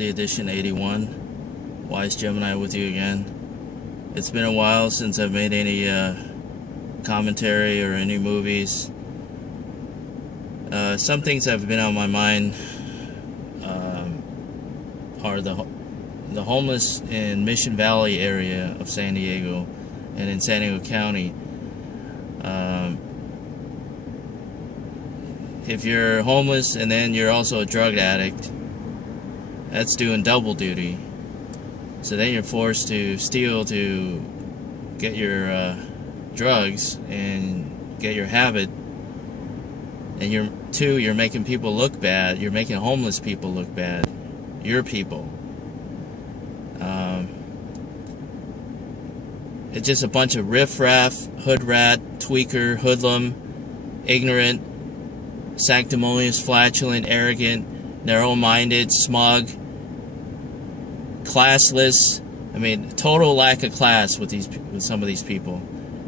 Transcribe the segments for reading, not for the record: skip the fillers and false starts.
Reality Edition 81. Wise Gemini with you again. It's been a while since I've made any commentary or any movies. Some things that have been on my mind are the homeless in Mission Valley area of San Diego and in San Diego County. If you're homeless and then you're also a drug addict, that's doing double duty. So then you're forced to steal to get your drugs and get your habit. And you're making people look bad. You're making homeless people look bad. Your people. It's just a bunch of Riff Raff, hood rat, tweaker, hoodlum, ignorant, sanctimonious, flatulent, arrogant, narrow-minded, smug, classless. I mean, total lack of class with some of these people.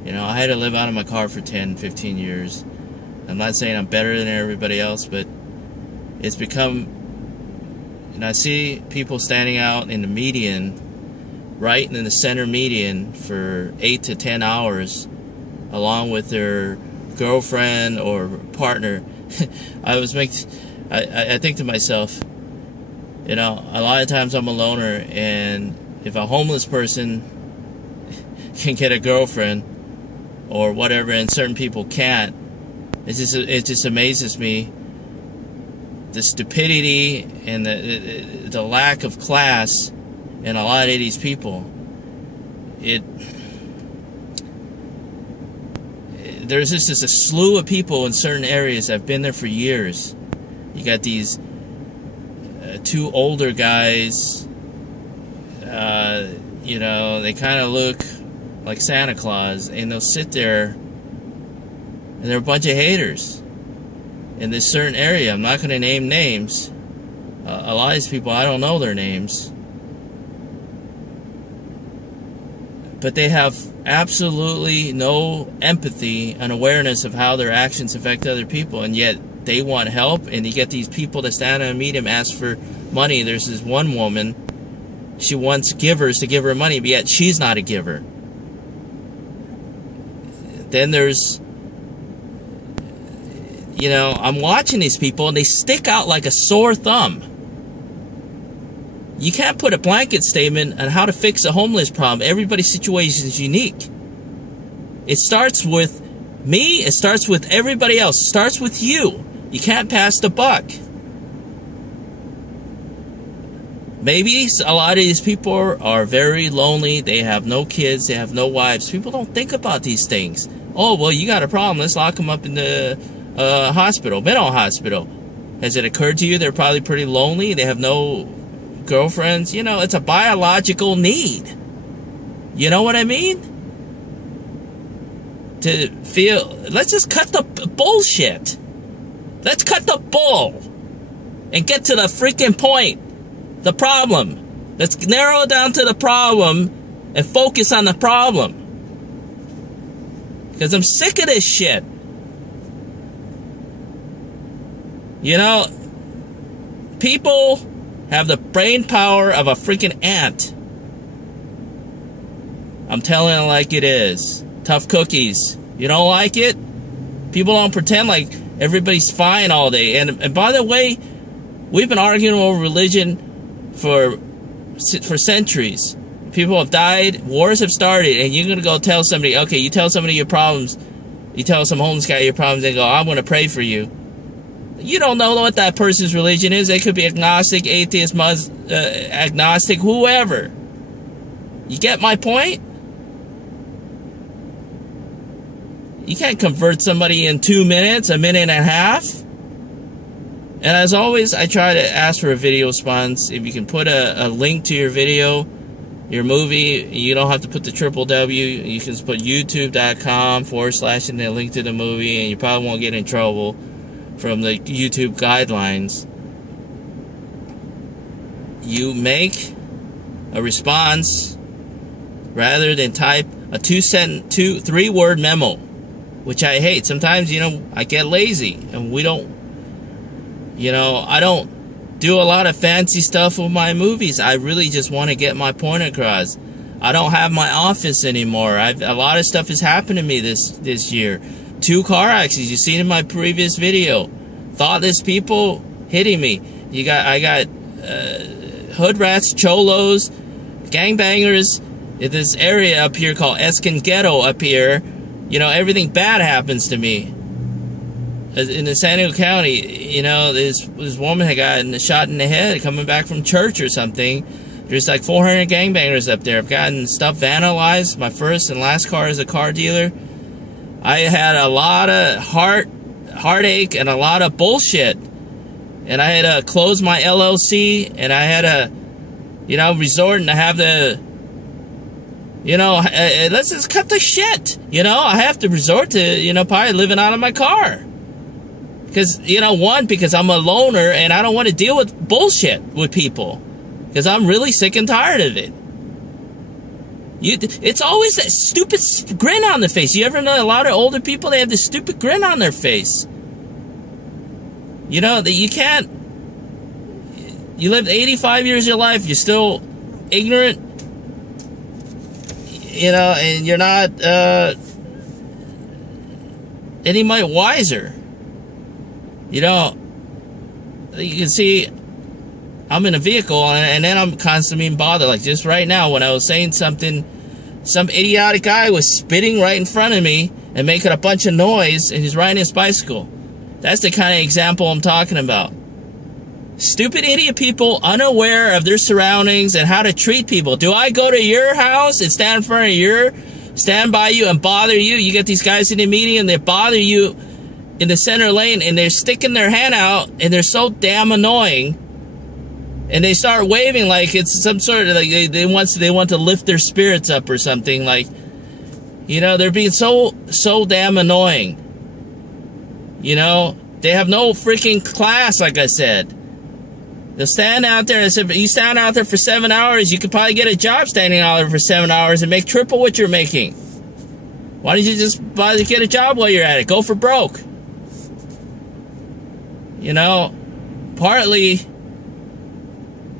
You know, I had to live out of my car for 10, 15 years. I'm not saying I'm better than everybody else, but it's become, and I see people standing out in the median, right in the center median for 8 to 10 hours, along with their girlfriend or partner. I think to myself, you know, a lot of times I'm a loner, and if a homeless person can get a girlfriend or whatever, and certain people can't, it just amazes me, the stupidity and the lack of class in a lot of these people. There's just a slew of people in certain areas that have been there for years. You got these two older guys, you know, they kind of look like Santa Claus, and they'll sit there, and they're a bunch of haters in this certain area. I'm not going to name names. A lot of these people, I don't know their names. But they have absolutely no empathy and awareness of how their actions affect other people, and yet they want help. And you get these people that stand and meet him, ask for money. There's this one woman, she wants givers to give her money, but yet she's not a giver. Then there's, you know, I'm watching these people, and they stick out like a sore thumb. You can't put a blanket statement on how to fix a homeless problem. Everybody's situation is unique. It starts with me. It starts with everybody else. It starts with you. You can't pass the buck. Maybe a lot of these people are very lonely. They have no kids. They have no wives. People don't think about these things. Oh, well, you got a problem. Let's lock them up in the hospital, mental hospital. Has it occurred to you they're probably pretty lonely? They have no girlfriends. You know, it's a biological need. You know what I mean? To feel, let's just cut the bullshit. Let's cut the bull and get to the freaking point. The problem. Let's narrow it down to the problem and focus on the problem. Because I'm sick of this shit. You know, people have the brain power of a freaking ant. I'm telling it like it is. Tough cookies. You don't like it? People don't pretend like everybody's fine all day. And by the way, we've been arguing over religion for centuries. People have died. Wars have started. And you're going to go tell somebody, okay, you tell somebody your problems. You tell some homeless guy your problems. They go, I'm going to pray for you. You don't know what that person's religion is. They could be agnostic, atheist, agnostic, whoever. You get my point? You can't convert somebody in 2 minutes, a minute and a half. And as always, I try to ask for a video response. If you can put a link to your video, your movie, you don't have to put the www. You can just put youtube.com/ and then link to the movie, and you probably won't get in trouble from the YouTube guidelines. You make a response rather than type a 3-word memo, which I hate. Sometimes, you know, I get lazy, and we don't, you know, I don't do a lot of fancy stuff with my movies. I really just want to get my point across. I don't have my office anymore. A lot of stuff has happened to me this year. 2 car accidents. You seen in my previous video. Thoughtless people hitting me. I got hood rats, cholos, gangbangers in this area up here called Eskin Ghetto up here. You know, everything bad happens to me. In the San Diego County, you know, this woman had gotten shot in the head coming back from church or something. There's like 400 gangbangers up there. I've gotten stuff vandalized. My first and last car as a car dealer. I had a lot of heartache and a lot of bullshit. And I had to close my LLC, and I had to, you know, resort and have the, you know, let's just cut the shit. You know, I have to resort to, you know, probably living out of my car. Because, you know, because I'm a loner and I don't want to deal with bullshit with people. Because I'm really sick and tired of it. It's always that stupid grin on the face. You ever know a lot of older people, they have this stupid grin on their face. You know, that you can't... You lived 85 years of your life, you're still ignorant. You know, and you're not any much wiser. You know, you can see I'm in a vehicle and then I'm constantly being bothered. Like just right now when I was saying something, some idiotic guy was spitting right in front of me and making a bunch of noise, and he's riding his bicycle. That's the kind of example I'm talking about. Stupid idiot people unaware of their surroundings and how to treat people. Do I go to your house and stand in front of stand by you and bother you? You get these guys in the meeting and they bother you in the center lane, and they're sticking their hand out, and they're so damn annoying, and they start waving like it's some sort of like they want to lift their spirits up or something. Like, you know, they're being so damn annoying. You know, they have no freaking class. Like I said, they'll stand out there and say, you stand out there for 7 hours, you could probably get a job standing out there for 7 hours and make triple what you're making. Why don't you just bother to get a job while you're at it? Go for broke. You know, partly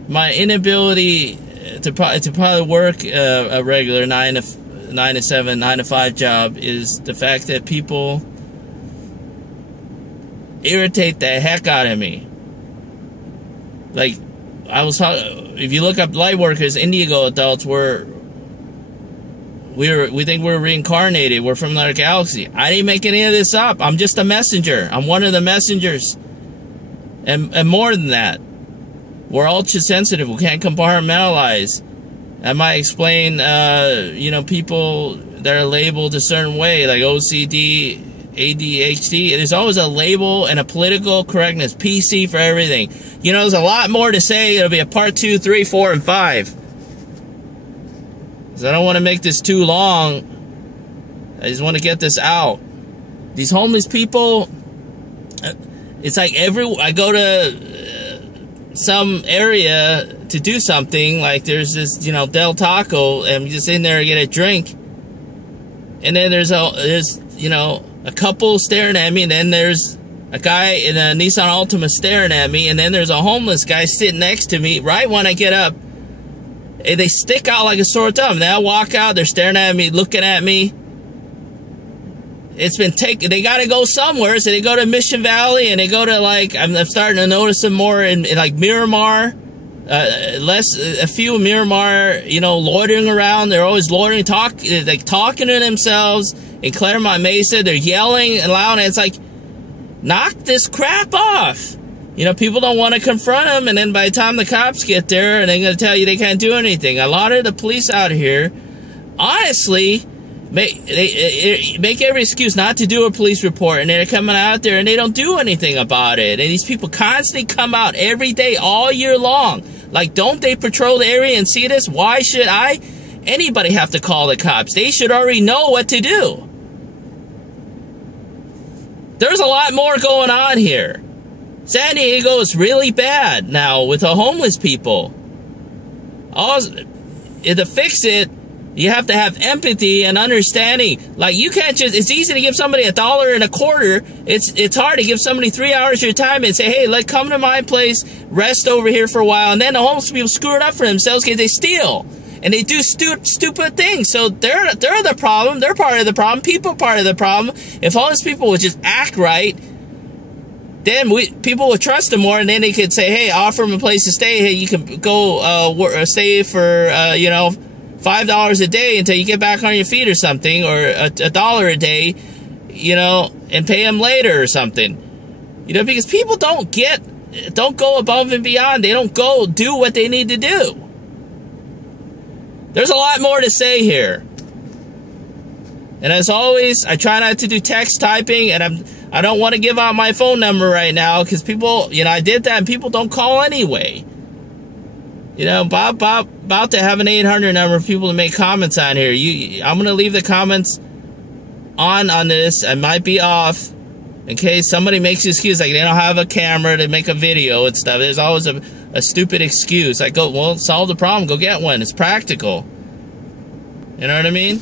my inability to probably work a regular 9 to 7, 9 to 5 job is the fact that people irritate the heck out of me. Like, I was talking, if you look up light workers, indigo adults, we think we're reincarnated. We're from another galaxy. I didn't make any of this up. I'm just a messenger. I'm one of the messengers. And more than that, we're ultra sensitive. We can't compartmentalize. That might explain, you know, people that are labeled a certain way, like OCD, ADHD. There's always a label and a political correctness, PC for everything. You know, there's a lot more to say. It'll be a part 2, 3, 4, and 5. Because I don't want to make this too long. I just want to get this out. These homeless people, it's like I go to some area to do something, like there's this, you know, Del Taco, and I'm just in there to get a drink. And then there's you know, a couple staring at me, and then there's a guy in a Nissan Altima staring at me, and then there's a homeless guy sitting next to me right when I get up. And they stick out like a sore thumb. Then I walk out, they're staring at me, looking at me. It's been taken. They got to go somewhere, so they go to Mission Valley, and they go to, like, I'm starting to notice them more in like Miramar. A few Miramar, you know, loitering around. They're always loitering, like talking to themselves. In Claremont Mesa, they're yelling loud, and it's like, knock this crap off. You know, people don't want to confront them, and then by the time the cops get there, they're going to tell you they can't do anything. A lot of the police out here, honestly, make every excuse not to do a police report, and they're coming out there and they don't do anything about it. And these people constantly come out every day, all year long. Like, don't they patrol the area and see this? Why should anybody have to call the cops? They should already know what to do. There's a lot more going on here. San Diego is really bad now with the homeless people. To fix it, You have to have empathy and understanding. Like, you can't just, it's easy to give somebody $1.25. It's hard to give somebody 3 hours of your time and say, hey, come to my place, rest over here for a while. And then the homeless people screw it up for themselves because they steal. And they do stupid things. So they're the problem. They're part of the problem. People part of the problem. If homeless people would just act right, then people would trust them more, and then they could say, hey, offer them a place to stay. Hey, you can go stay for, $5 a day until you get back on your feet or something, or $1 a day, and pay them later or something. Because people don't go above and beyond. They don't go do what they need to do. There's a lot more to say here. And as always, I try not to do text typing, and I don't want to give out my phone number right now, because people, I did that and people don't call anyway. About to have an 800 number of people to make comments on here. I'm going to leave the comments on this. I might be off in case somebody makes an excuse, like they don't have a camera to make a video and stuff. There's always a stupid excuse. I go, well, solve the problem. Go get one. It's practical. You know what I mean?